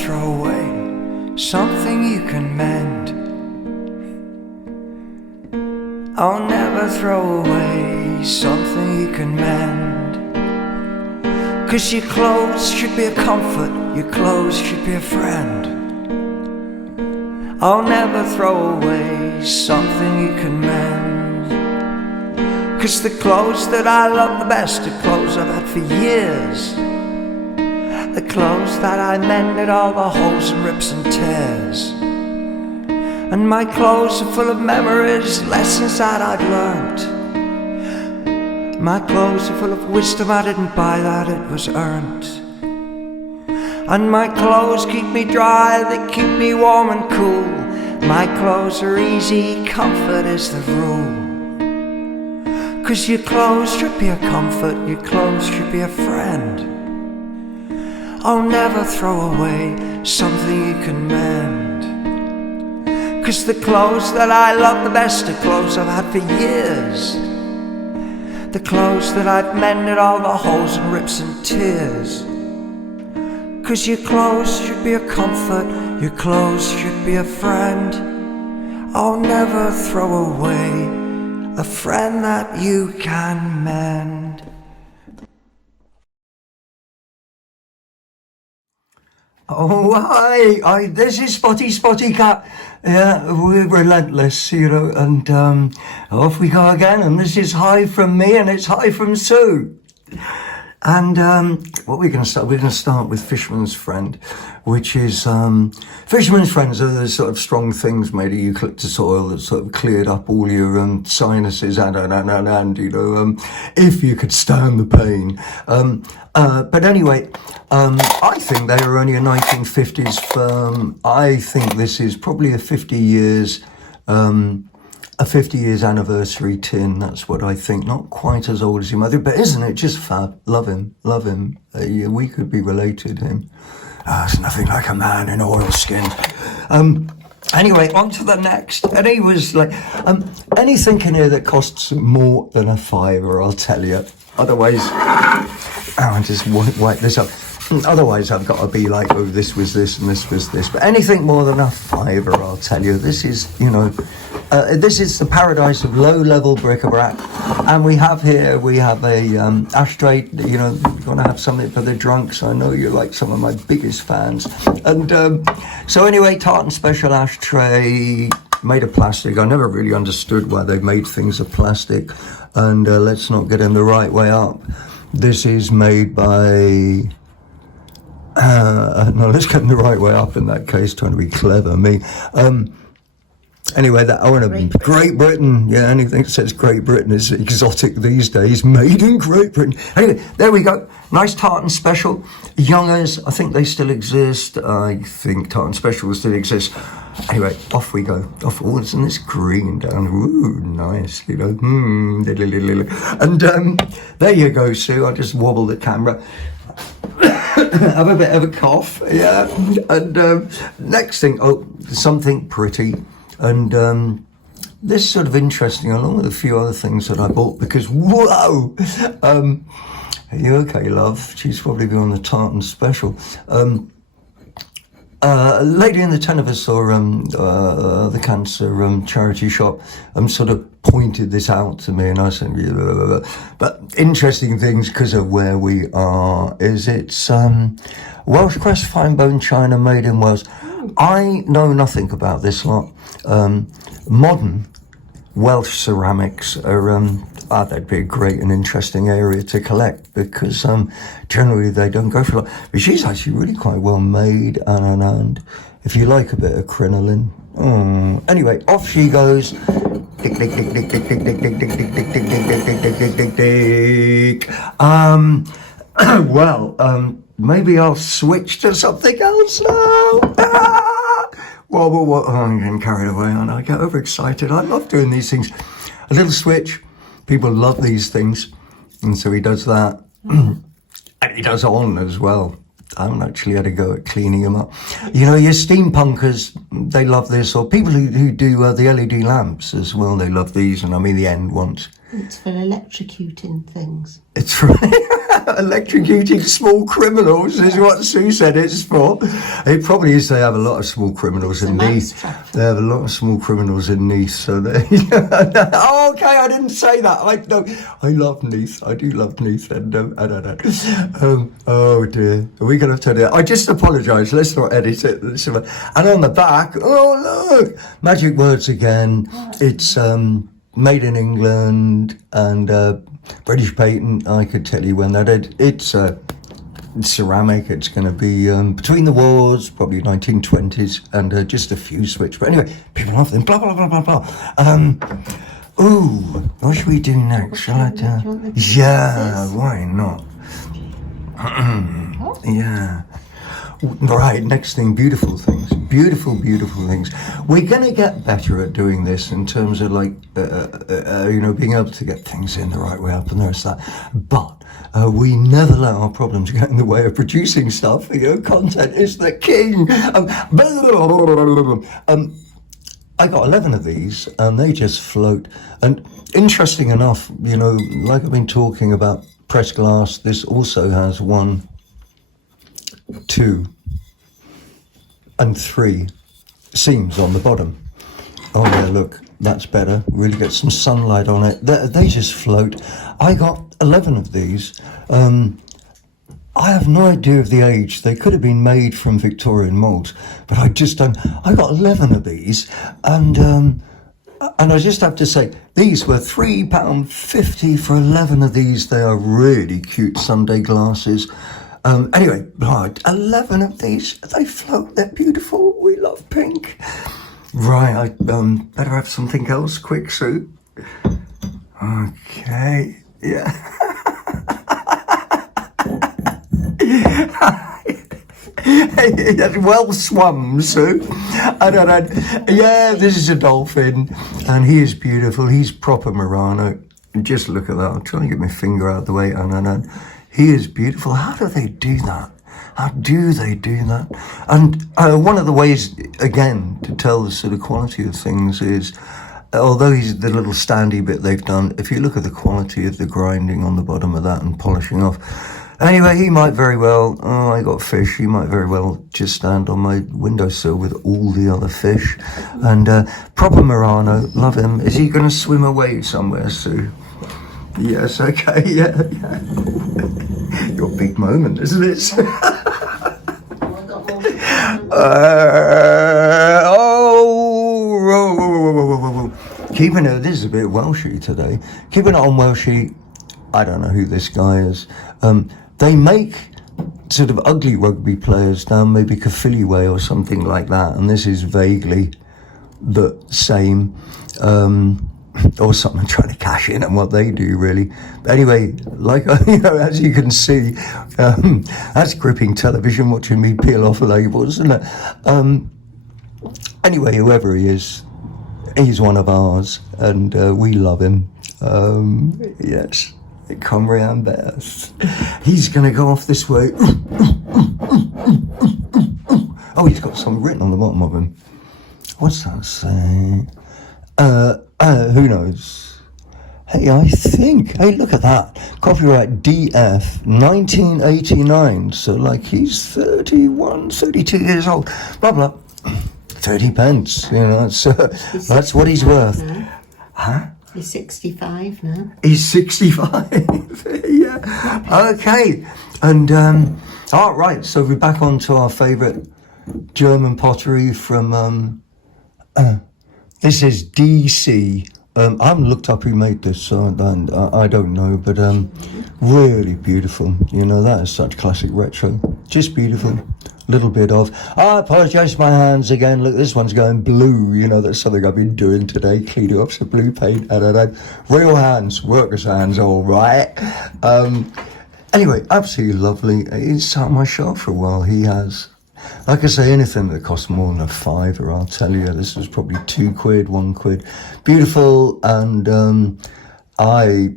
throw away something you can mend. I'll never throw away something you can mend. 'Cause your clothes should be a comfort, your clothes should be a friend. I'll never throw away something you can mend. 'Cause the clothes that I love the best are clothes I've had for years. The clothes that I mended all the holes and rips and tears. And my clothes are full of memories, lessons that I'd learnt. My clothes are full of wisdom I didn't buy, that it was earned. And my clothes keep me dry, they keep me warm and cool. My clothes are easy, comfort is the rule. 'Cause your clothes should be a comfort, your clothes should be a friend. I'll never throw away something you can mend. 'Cause the clothes that I love the best are clothes I've had for years. The clothes that I've mended all the holes and rips and tears. 'Cause your clothes should be a comfort, your clothes should be a friend. I'll never throw away a friend that you can mend. Oh, hi, this is Spotty Cat. Yeah, we're relentless, you know, and off we go again. And this is hi from me, and it's hi from Sue. And what we're going to start, we're going to start with Fisherman's Friend, which is Fisherman's Friends are the sort of strong things made of eucalyptus oil that sort of cleared up all your sinuses and you know, if you could stand the pain. But anyway, I think they were only a 1950s firm. I think this is probably a 50 years anniversary tin. That's what I think. Not quite as old as your mother, but isn't it just fab? Love him. Yeah, we could be related him. There's nothing like a man in oilskins. Anyway, on to the next. And he was like, anything in here that costs more than a fiver, I'll tell you. Otherwise, I just wipe this up. Otherwise, I've got to be like, oh, this was this and this was this. But anything more than a fiver, I'll tell you. This is, you know, this is the paradise of low-level bric-a-brac. And we have a ashtray. You know, you want to have something for the drunks. I know you're like some of my biggest fans. And so anyway, Tartan Special ashtray, made of plastic. I never really understood why they made things of plastic. And let's not get in the right way up. This is made by... no, let's get in the right way up in that case, trying to be clever, me. Anyway, that I want to Great Britain. Yeah, anything that says Great Britain is exotic these days. Made in Great Britain. Anyway, there we go. Nice Tartan Special. Youngers, I think they still exist. I think Tartan Special still exists. Anyway, off we go. Off. Oh, isn't this green down? Ooh, nice. You know. And there you go, Sue. I just wobble the camera. Have a bit of a cough, yeah. And next thing, something pretty. And this is sort of interesting, along with a few other things that I bought, because whoa! Are you okay, love? She's probably been on the Tartan Special. A lady in the Tenerife or the cancer charity shop sort of pointed this out to me, and I said, but interesting things because of where we are is it's Welsh crest fine bone china made in Wales. I know nothing about this lot. Modern Welsh ceramics are they'd be a great and interesting area to collect because generally they don't go for a lot. But she's actually really quite well made, and if you like a bit of crinoline. Anyway, off she goes. Well, maybe I'll switch to something else now. Well, I'm getting carried away, and I get overexcited. I love doing these things. A little switch. People love these things, and so he does that. And he does on as well. I haven't actually had a go at cleaning them up. You know, your steampunkers, they love this, or people who do the LED lamps as well, they love these, and I mean the end ones. It's for electrocuting things. It's for electrocuting small criminals is what Sue said it's for. It probably is. They have a lot of small criminals in Nice. They have a lot of small criminals in Nice. So oh, okay, I didn't say that. I love Nice. I do love Nice. And oh dear, we're gonna have to do it. I just apologise. Let's not edit it. And on the back, oh look, magic words again. It's made in England and British patent. I could tell you when that is. It's ceramic. It's going to be between the wars, probably 1920s, and just a few switch. But anyway, people love them. Blah blah blah blah blah. Ooh, what should we do next? Shall I do? Yeah, why not? Yeah. Right, next thing, beautiful things. Beautiful things. We're going to get better at doing this in terms of like, you know, being able to get things in the right way up and there's that. But we never let our problems get in the way of producing stuff. You know, content is the king. I got 11 of these and they just float. And interesting enough, you know, like I've been talking about pressed glass, this also has 1, 2 and 3 seams on the bottom. Oh yeah, look, that's better. Really get some sunlight on it. They just float. I got 11 of these. I have no idea of the age. They could have been made from Victorian moulds, but I just don't. I got 11 of these, and I just have to say, these were £3.50 for 11 of these. They are really cute Sunday glasses. Anyway, right, 11 of these, they float, they're beautiful, we love pink. Right, I better have something else quick, Sue. Okay, yeah. Well swum, Sue. Yeah, this is a dolphin, and he is beautiful, he's proper Murano. Just look at that, I'm trying to get my finger out of the way, and he is beautiful. How do they do that? How do they do that? And one of the ways, again, to tell the sort of quality of things is, although he's the little standy bit they've done, if you look at the quality of the grinding on the bottom of that and polishing off. Anyway, he might very well, oh, I got fish, he might very well just stand on my windowsill with all the other fish. And proper Murano, love him. Is he going to swim away somewhere, Sue? Yes, okay, yeah. Your big moment, isn't it? Keeping it, this is a bit Welshy today. Keeping it on Welshy, I don't know who this guy is. They make sort of ugly rugby players down maybe Caerphilly way or something like that, and this is vaguely the same. Or something trying to cash in on what they do, really. But anyway, like, you know, as you can see, that's gripping television, watching me peel off labels, isn't it? Anyway, whoever he is, he's one of ours, and we love him. Yes, Comrie and Beth. He's going to go off this way. Oh, he's got something written on the bottom of him. What's that saying? Who knows? Hey, I think, hey, look at that. Copyright DF 1989. So, like, he's 31, 32 years old. Blah, blah. 30 pence, you know, that's what he's worth. Now. Huh? He's 65 now. He's 65. Yeah. Okay. And, all right, so we're back on to our favourite German pottery from, this is DC. I haven't looked up who made this, so I don't know, but really beautiful. You know, that is such classic retro. Just beautiful. Little bit of, I apologise for my hands again. Look, this one's going blue. You know, that's something I've been doing today, cleaning up some blue paint. Real hands, workers' hands, all right. Anyway, absolutely lovely. He's sat on my shelf for a while. He has. Like I say, anything that costs more than a £5, I'll tell you, this was probably £2, £1. Beautiful, and I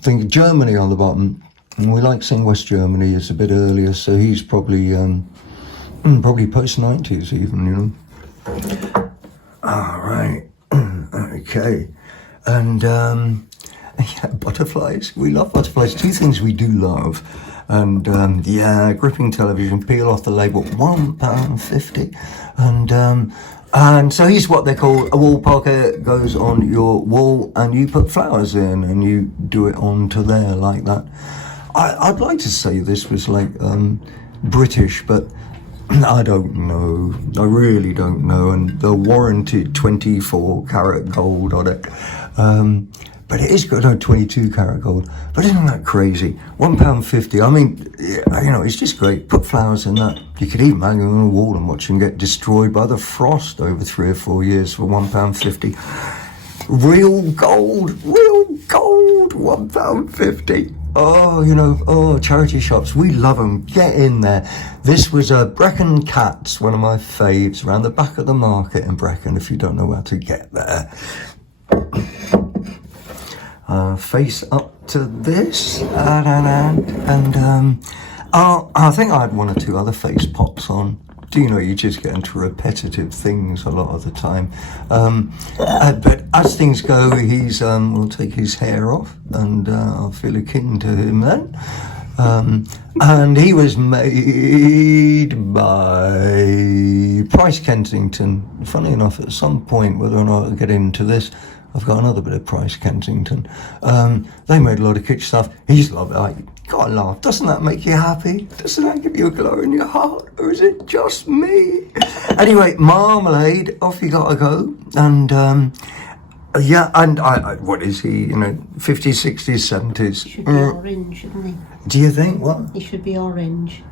think Germany on the bottom. And we like saying West Germany, it's a bit earlier, so he's probably probably post-90s even, you know. All right, okay. And yeah, butterflies, we love butterflies. Two things we do love. And yeah, gripping television, peel off the label, £1.50. And so he's what they call a wall pocket, goes on your wall and you put flowers in and you do it onto there like that. I'd like to say this was like British, but I don't know. I really don't know. And the warranted 24 karat gold on it. But it is good, 22 karat gold. But isn't that crazy? £1.50. I mean, you know, it's just great. Put flowers in that. You could even hang them on a wall and watch them get destroyed by the frost over 3 or 4 years for £1.50. Real gold, £1.50. Oh, you know, charity shops, we love them. Get in there. This was Brecon Cats, one of my faves, around the back of the market in Brecon, if you don't know how to get there. Face up to this, and I think I had 1 or 2 other face pops on. Do you know, you just get into repetitive things a lot of the time. But as things go, he's we'll take his hair off, and I'll feel akin to him then. And he was made by Price Kensington. Funny enough, at some point, whether or not I'll get into this, I've got another bit of Price Kensington. They made a lot of kitsch stuff. He's lovely. Like, gotta laugh. Doesn't that make you happy? Doesn't that give you a glow in your heart? Or is it just me? Anyway, Marmalade, off you gotta go. And yeah, and I what is he? You know, 50s, 60s, 70s. He should be orange, shouldn't he? Do you think? What? He should be orange.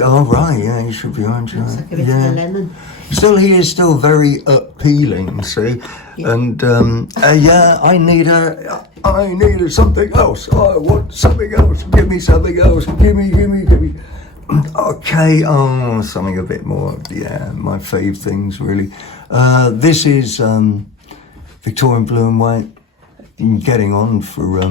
Oh, right, yeah, he should be orange. Looks like a bit of a lemon. Still, he is still very appealing, see? Yeah. And, yeah, I needed something else. I want something else. Give me something else. Give me. Okay, something a bit more, yeah, my fave things, really. This is Victorian blue and white, getting on for,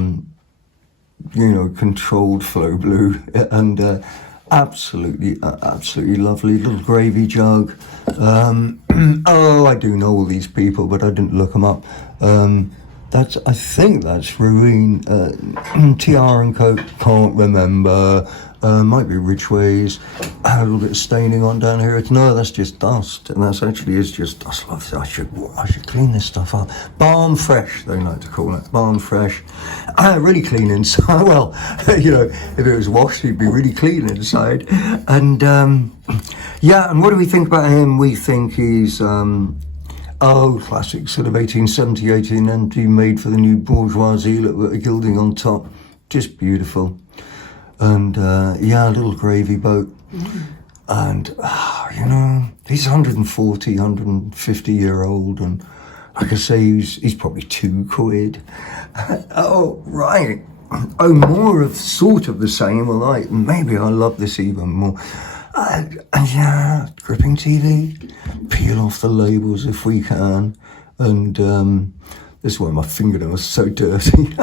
you know, controlled flow blue, and absolutely lovely little gravy jug. Oh, I do know all these people, but I didn't look them up. I think that's Rowene, TR and Co. Can't remember. Might be Ridgways. A little bit of staining on down here. That's just dust, and that's actually is just dust. I should clean this stuff up. Balm fresh, they like to call it. Balm fresh. Really clean inside. Well, you know, if it was washed, he'd be really clean inside. And yeah, and what do we think about him? We think he's classic sort of 1870, 1890, made for the new bourgeoisie. Look at the gilding on top, just beautiful. And yeah, a little gravy boat. And you know, he's 140, 150 year old, and like I say, he's probably £2. Oh, right. Oh, more of sort of the same. Well, maybe I love this even more. Yeah, gripping TV, peel off the labels if we can, and this is why my fingernails are so dirty.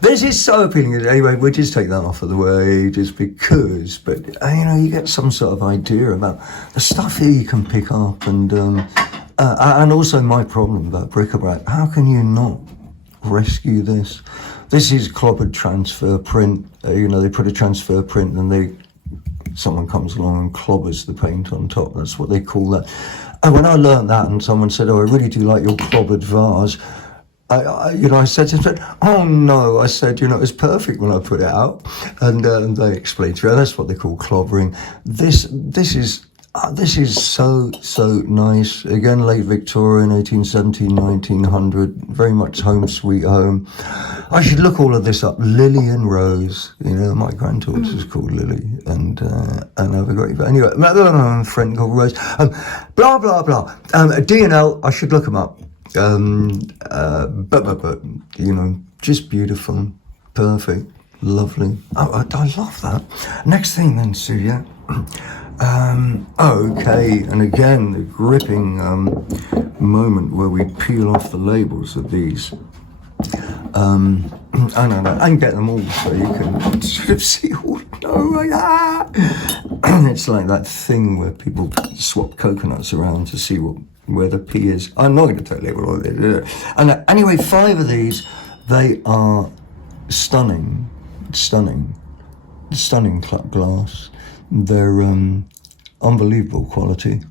This is so appealing. Anyway, we'll just take that off of the way, just because. But you know, you get some sort of idea about the stuff here you can pick up, and also my problem about bric-a-brac. How can you not rescue this? This is clobbered transfer print. You know, they put a transfer print, and someone comes along and clobbers the paint on top. That's what they call that. And when I learned that, and someone said, "Oh, I really do like your clobbered vase," I said to them, "Oh no," I said, "You know, it's perfect when I put it out." And they explained to me, that's what they call clobbering. This is so nice. Again, late Victorian, 1870, 1900, very much home sweet home. I should look all of this up. Lily and Rose, you know, my granddaughter's called Lily, and have a great, but anyway, a friend called Rose. Blah blah blah. D&L, I should look them up. But you know, just beautiful, perfect, lovely. Oh, I love that. Next thing then, Sue, yeah. Okay, and again, the gripping moment where we peel off the labels of these. And get them all so you can sort of see all. It's like that thing where people swap coconuts around to see where the pea is. I'm not going to tell you what it is. And anyway, 5 of these, they are stunning cut glass. They're unbelievable quality.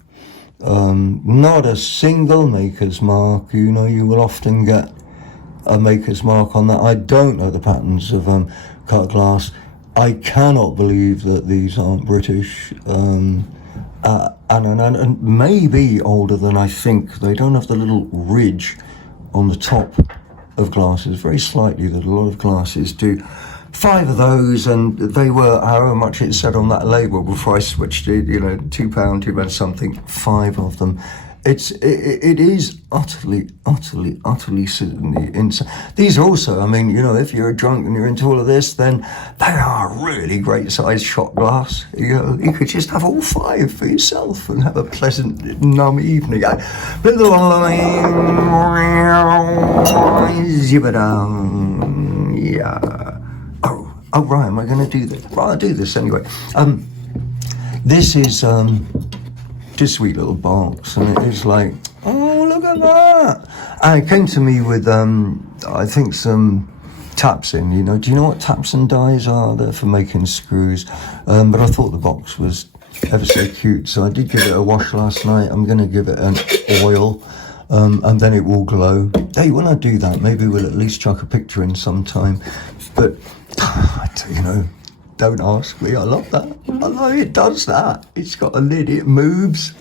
Not a single maker's mark. You know, you will often get a maker's mark on that. I don't know the patterns of cut glass. I cannot believe that these aren't British, and maybe older than I think. They don't have the little ridge on the top of glasses, very slightly, that a lot of glasses do. 5 of those, and they were however much it said on that label before I switched it, you know, £2 something. 5 of them. It is utterly certainly insane. These are also, I mean, you know, if you're drunk and you're into all of this, then they are really great sized shot glass. You know, you could just have all 5 for yourself and have a pleasant, numb evening. Yeah. Oh, right, am I going to do this? Right, I'll do this anyway. This is just sweet little box, and it is like, oh, look at that. And it came to me with, I think, some tapsin, you know. Do you know what tapsin dies are? They're for making screws. But I thought the box was ever so cute, so I did give it a wash last night. I'm going to give it an oil, and then it will glow. Hey, when I do that, maybe we'll at least chuck a picture in sometime. But, you know, don't ask me, I love that. I love it, does that. It's got a lid, it moves.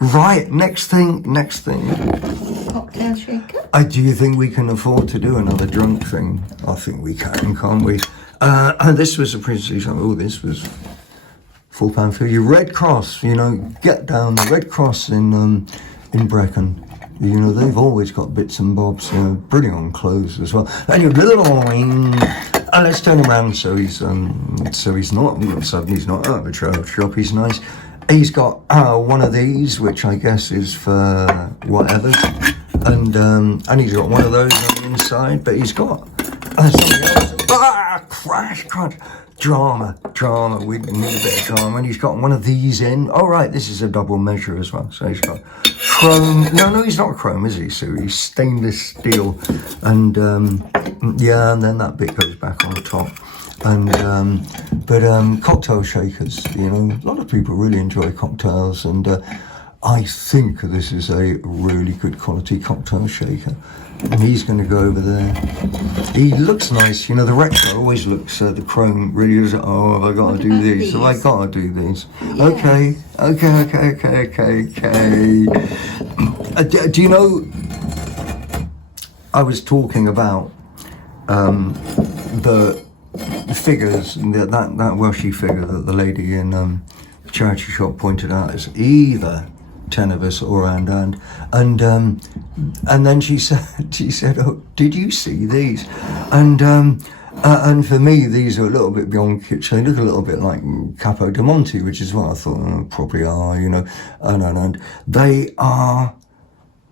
Right, next thing. Cocktail shaker. Do you think we can afford to do another drunk thing? I think we can, can't we? This was a princely, this was £4 for you. Red Cross, you know, get down the Red Cross in Brecon. You know, they've always got bits and bobs, you know, pretty on clothes as well. Anyway, let's turn him around so he's not out of a shop. He's nice. He's got one of these, which I guess is for whatever, and he's got one of those on the inside, but he's got something else. Crash, drama. We need a bit of drama, and he's got one of these in. Oh right, this is a double measure as well. So he's got chrome. No, he's not chrome, is he? So he's stainless steel, and yeah, and then that bit goes back on the top. And but cocktail shakers, you know, a lot of people really enjoy cocktails, and I think this is a really good quality cocktail shaker. And he's going to go over there. He looks nice, you know. The retro always looks, the chrome really is. Oh, have I got to do these? Have I got to do these? Yeah. Okay. Do you know? I was talking about the figures, that Welsh figure that the lady in the charity shop pointed out as either Tenebris or and then she said, oh, did you see these? And for me, these are a little bit beyond kitsch. They look a little bit like Capo di Monte, which is what I thought probably are, you know, and they are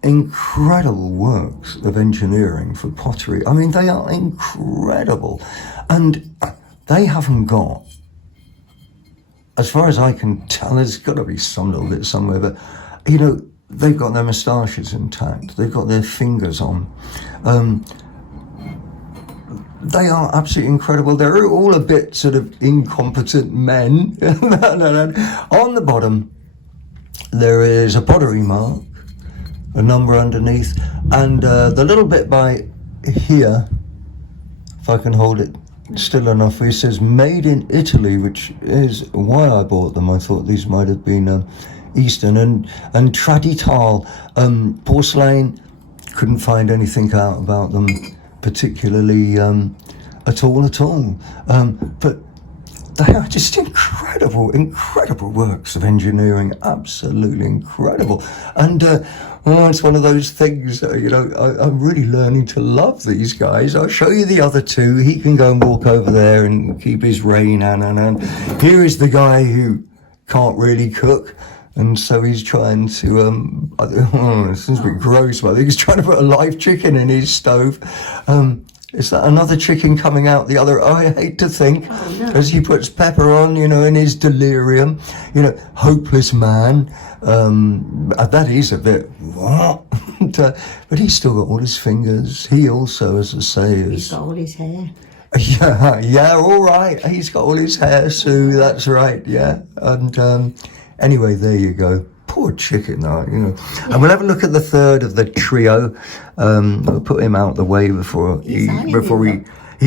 incredible works of engineering for pottery. I mean, they are incredible, and they haven't got, as far as I can tell, there's got to be some little bit somewhere, but you know, they've got their moustaches intact, they've got their fingers on. They are absolutely incredible. They're all a bit sort of incompetent men. On the bottom, there is a pottery mark, a number underneath, and the little bit by here, if I can hold it still enough, it says made in Italy, which is why I bought them. I thought these might have been Eastern, and Tradital porcelain. Couldn't find anything out about them particularly at all. But they are just incredible works of engineering, absolutely incredible. And it's one of those things, you know, I'm really learning to love these guys. I'll show you the other two. He can go and walk over there and keep his rein. And here is the guy who can't really cook. And so he's trying to, it seems a bit gross, but I think he's trying to put a live chicken in his stove. Is that another chicken coming out the other eye? I hate to think, as he puts pepper on, you know, in his delirium, you know, hopeless man. That is a bit, what? But he's still got all his fingers. He also, as I say, is... He's got all his hair. Yeah, all right. He's got all his hair, Sue, that's right, yeah. And anyway, there you go. Poor chicken, though, you know. And we'll have a look at the third of the trio. We'll put him out the way before he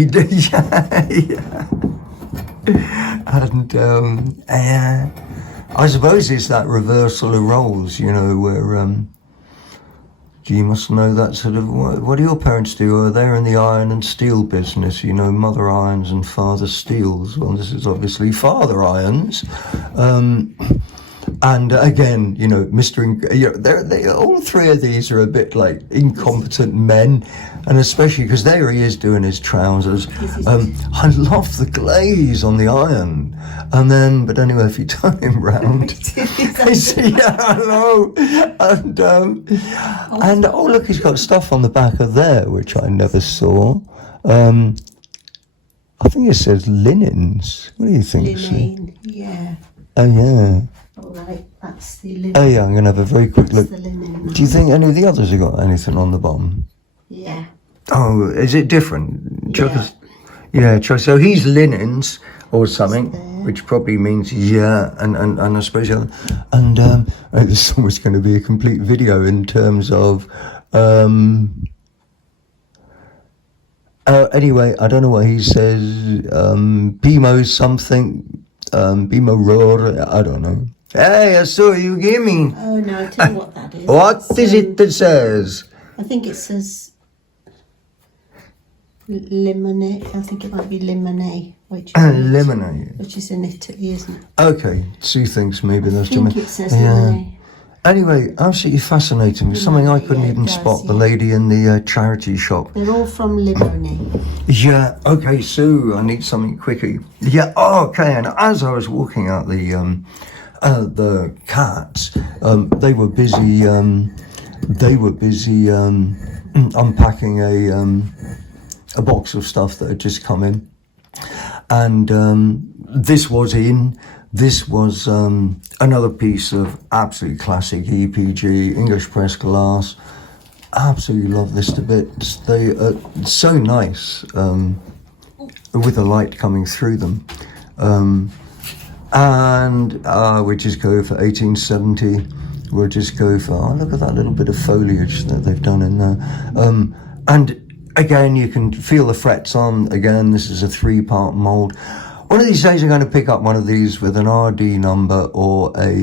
did. Yeah. And I suppose it's that reversal of roles, you know, where you must know that sort of, what do your parents do? They're in the iron and steel business, you know, mother irons and father steels. Well, this is obviously father irons. And again, you know, you know, all three of these are a bit like incompetent men, and especially because there he is doing his trousers. I love the glaze on the iron, but anyway, if you turn him round, yeah, I know, and oh look, he's got stuff on the back of there which I never saw. I think it says linens. What do you think? Linen, yeah. Oh yeah. All right, that's the linen. Oh yeah, I'm going to have a very quick look. The linen. Do you think any of the others have got anything on the bottom? Yeah. Oh, is it different? Yeah. So he's linens or something, which probably means and I suppose this is almost going to be a complete video in terms of anyway, I don't know what he says. Bimo something, Bimo roar, I don't know. Hey, I saw you gaming. Oh no, I tell you what that is. What is it that says? I think it says lemonade. I think it might be lemonade, which is in Italy, isn't it? Okay, Sue thinks maybe that's I think it says lemonade. Anyway, absolutely fascinating. Something I couldn't even spot. The lady in the charity shop. They're all from Limone. Yeah. Okay, Sue. I need something quickly. Yeah. Oh, okay. And as I was walking out the cats, they were busy. Unpacking a box of stuff that had just come in, and this was another piece of absolute classic EPG, English press glass. Absolutely love this to bits. They are so nice with the light coming through them. And we just go for 1870. We'll just go for, look at that little bit of foliage that they've done in there. And again, you can feel the frets on. Again, this is a 3-part mould. One of these days I'm going to pick up one of these with an RD number or a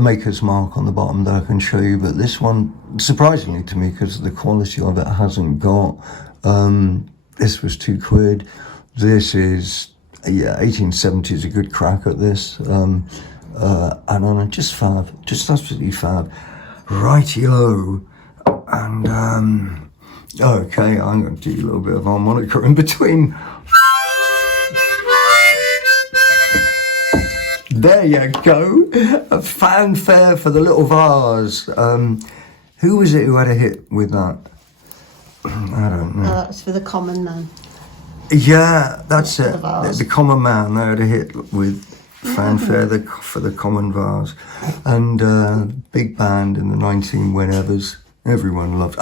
maker's mark on the bottom that I can show you. But this one, surprisingly to me, because the quality of it hasn't got, this was £2. This is, 1870 is a good crack at this. And on just fab, just absolutely fab. Rightio. And, okay, I'm going to do a little bit of harmonica in between. There you go. A fanfare for the little vase. Who was it who had a hit with that? I don't know. That was for the common man. Yeah, that's it. The common man. They had a hit with fanfare for the common vase. And big band in the 19 whenevers. Everyone loved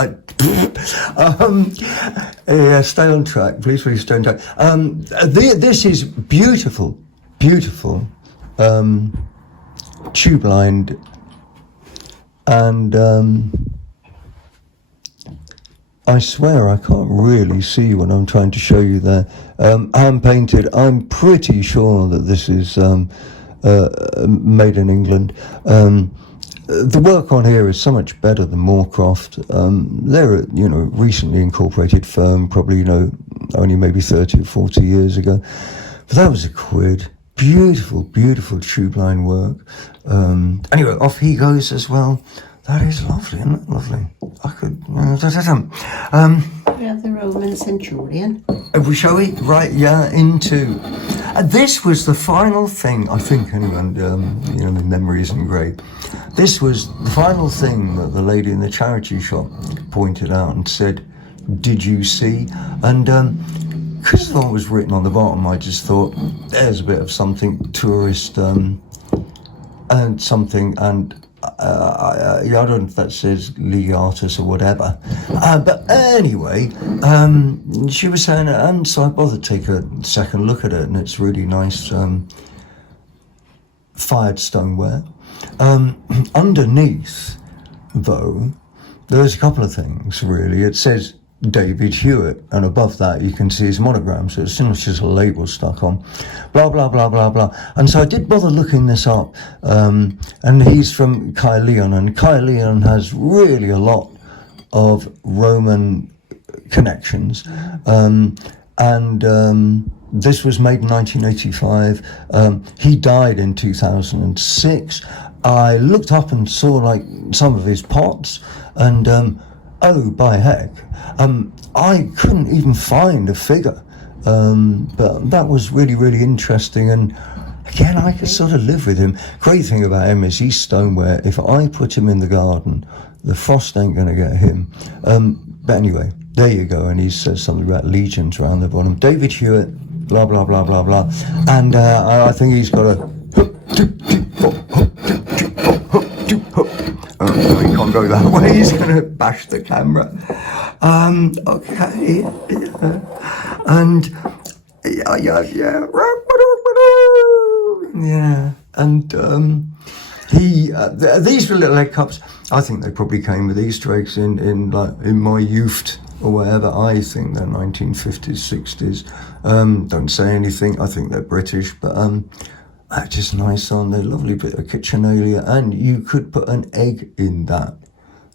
yeah, stay on track. Please stay on track. This is beautiful, tube lined, and I swear I can't really see what I'm trying to show you there. Hand painted. I'm pretty sure that this is made in England. The work on here is so much better than Moorcroft. They're a, recently incorporated firm, probably, only maybe 30 or 40 years ago. But that was £1. Beautiful, beautiful tube line work. Anyway, off he goes as well. That is lovely, isn't it? Lovely. I could... We have the Roman centurion. Shall we? Right, yeah, into... this was the final thing, I think, anyway, and, the memory isn't great. This was the final thing that the lady in the charity shop pointed out and said, did you see? And because the thought was written on the bottom, I just thought there's a bit of something tourist and something, and I don't know if that says legatus or whatever, but anyway, she was saying it, and so I bothered to take a second look at it, and it's really nice fired stoneware. Underneath, though, there's a couple of things really. It says David Hewitt, and above that you can see his monogram, so it's just a label stuck on, blah blah blah blah blah. And so I did bother looking this up, and he's from Caerleon, and Caerleon has really a lot of Roman connections, and this was made in 1985. He died in 2006. I looked up and saw like some of his pots, and oh, by heck, I couldn't even find a figure, but that was really, really interesting, and again, I could sort of live with him. Great thing about him is he's stoneware. If I put him in the garden, the frost ain't going to get him. But anyway, there you go, and he says something about legions around the bottom. David Hewitt, blah, blah, blah, blah, blah, and I think he's got a... Oh, no, he can't go that way. He's going to bash the camera. Okay. Yeah. And yeah. And he these were little egg cups. I think they probably came with Easter eggs in my youth or whatever. I think they're 1950s, 60s. Don't say anything. I think they're British, but they're just nice on. They're a lovely bit of kitchenalia, and you could put an egg in that.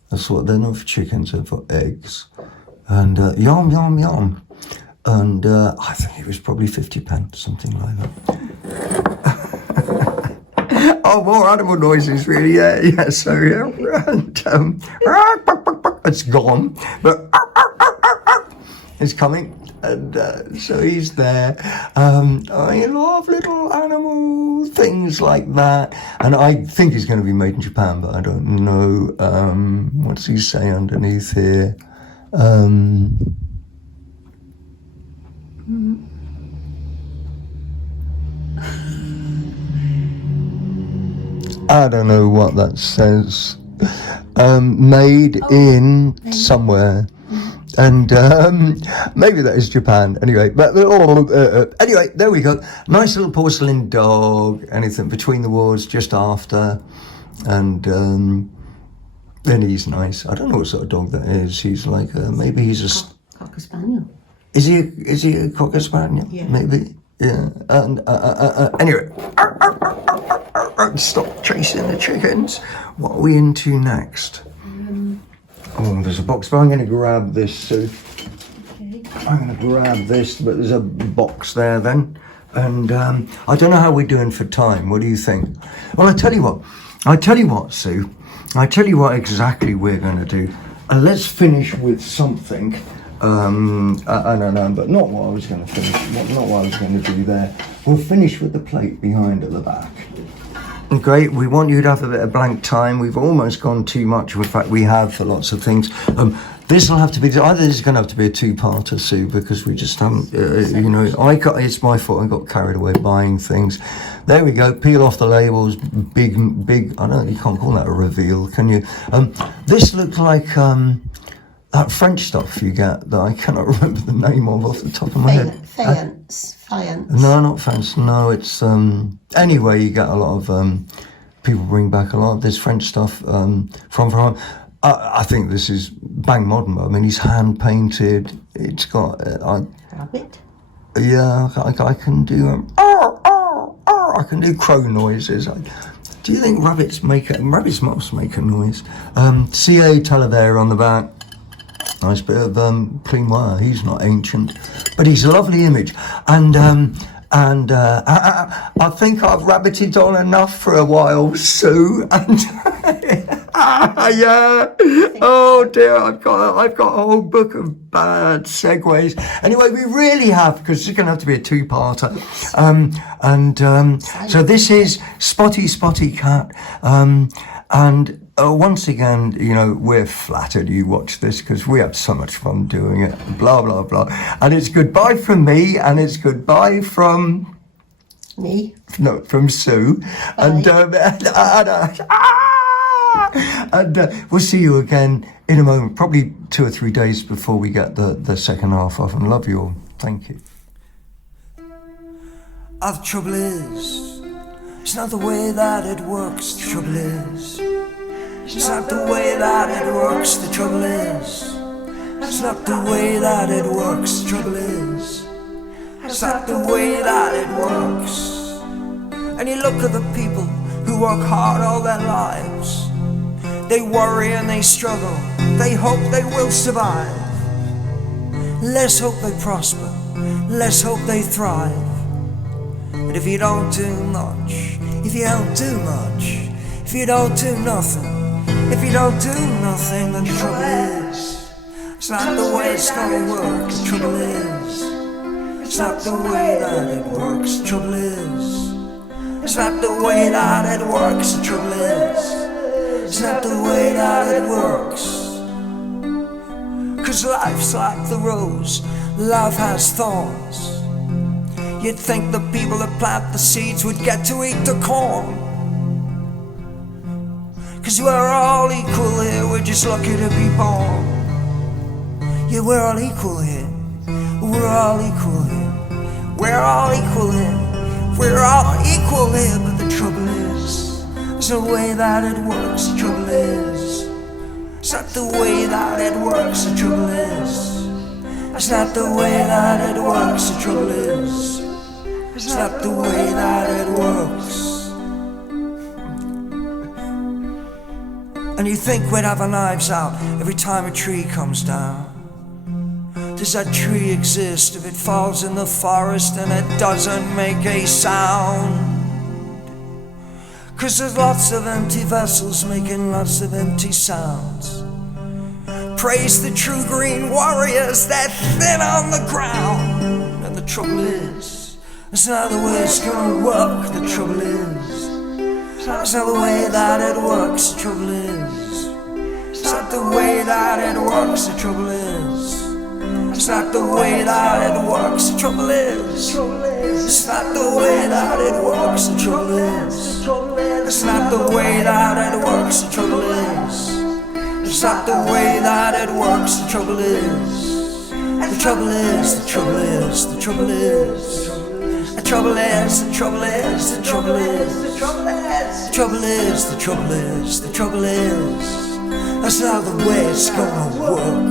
That's what they're not for chickens, they're for eggs. And yum, yum, yum. And I think it was probably 50p, something like that. Oh, more animal noises, really, yeah, so, yeah. And, it's gone, but it's coming. And so he's there. I love little animal things like that. And I think he's going to be made in Japan, but I don't know. What's he say underneath here? I don't know what that says. Made in somewhere. And maybe that is Japan. Anyway, but anyway, there we go. Nice little porcelain dog. Anything between the wars, just after, and then he's nice. I don't know what sort of dog that is. He's like maybe he's a Cocker Spaniel. Is he a Cocker Spaniel? Yeah. Maybe. Yeah. And anyway, stop chasing the chickens. What are we into next? Oh, there's a box, but I'm going to grab this. So okay. I'm going to grab this, but there's a box there then. And I don't know how we're doing for time. What do you think? Well, I tell you what, Sue. I tell you what exactly we're going to do. Let's finish with something. I don't know, but not what I was going to finish. Not what I was going to do there. We'll finish with the plate behind at the back. Great, we want you to have a bit of blank time. We've almost gone too much. In fact, we have for lots of things. This will have to be, either this is going to have to be a two-parter, Sue, because we just haven't, it's my fault. I got carried away buying things. There we go, peel off the labels, big, I don't know, you can't call that a reveal, can you? This looks like that French stuff you get that I cannot remember the name of off the top of my head. Faience. No, not Faience. No, it's anyway. You get a lot of people bring back a lot of this French stuff from. I think this is bang modern. I mean, he's hand painted. It's got rabbit. Yeah, I can do. I can do crow noises. Do you think rabbits must make a noise? C.A. Talavera on the back. Nice bit of clean wire. He's not ancient, but he's a lovely image. And I think I've rabbited on enough for a while, Sue. And yeah. Oh dear, I've got a whole book of bad segues. Anyway, we really have, because it's going to have to be a two-parter. So this is Spotty Cat, and once again, you know, we're flattered you watch this because we had so much fun doing it. Blah, blah, blah. And it's goodbye from me, and it's goodbye from... Me? No, from Sue. And, we'll see you again in a moment, probably 2 or 3 days before we get the second half off. And love you all. Thank you. The trouble is, it's not the way that it works. The trouble is, it's not the way that it works. The trouble is, it's not the way that it works. The trouble is, it's not the way that it works. And you look at the people who work hard all their lives. They worry and they struggle. They hope they will survive. Let's hope they prosper. Let's hope they thrive. But if you don't do much, if you don't do much, if you don't do nothing, if you don't do nothing, then the trouble is, it's not the way it's gonna work. The trouble is, it's not the way that it works. The trouble is, it's not the way that it works. The trouble is, it's not the way that it works. 'Cause life's like the rose, life has thorns. You'd think the people that plant the seeds would get to eat the corn. 'Cause we're all equal here, we're just lucky to be born. Yeah, we're all equal here, we're all equal here, we're all equal here, we're all equal here. But the trouble is, it's the way that it works. The trouble is, it's not the way that it works. The trouble is, it's not the way that it works. The trouble is, it's not the way that it works. And you think we'd have our knives out every time a tree comes down. Does that tree exist if it falls in the forest and it doesn't make a sound? 'Cause there's lots of empty vessels making lots of empty sounds. Praise the true green warriors, they're thin on the ground. And the trouble is, it's not the way it's gonna work. The trouble is, it's not the way that it works. The trouble is, it's not the way that it works. The trouble is, it's not the way that it works. The trouble is, it's not the way that it works. The trouble is, it's not the way that it works. The trouble is, it's not the way that it works. The trouble is, the trouble is, the trouble is, the trouble is. The trouble is, the trouble is, the trouble is, the trouble is, the trouble is, the trouble is, the trouble is. That's not the way it's gonna work.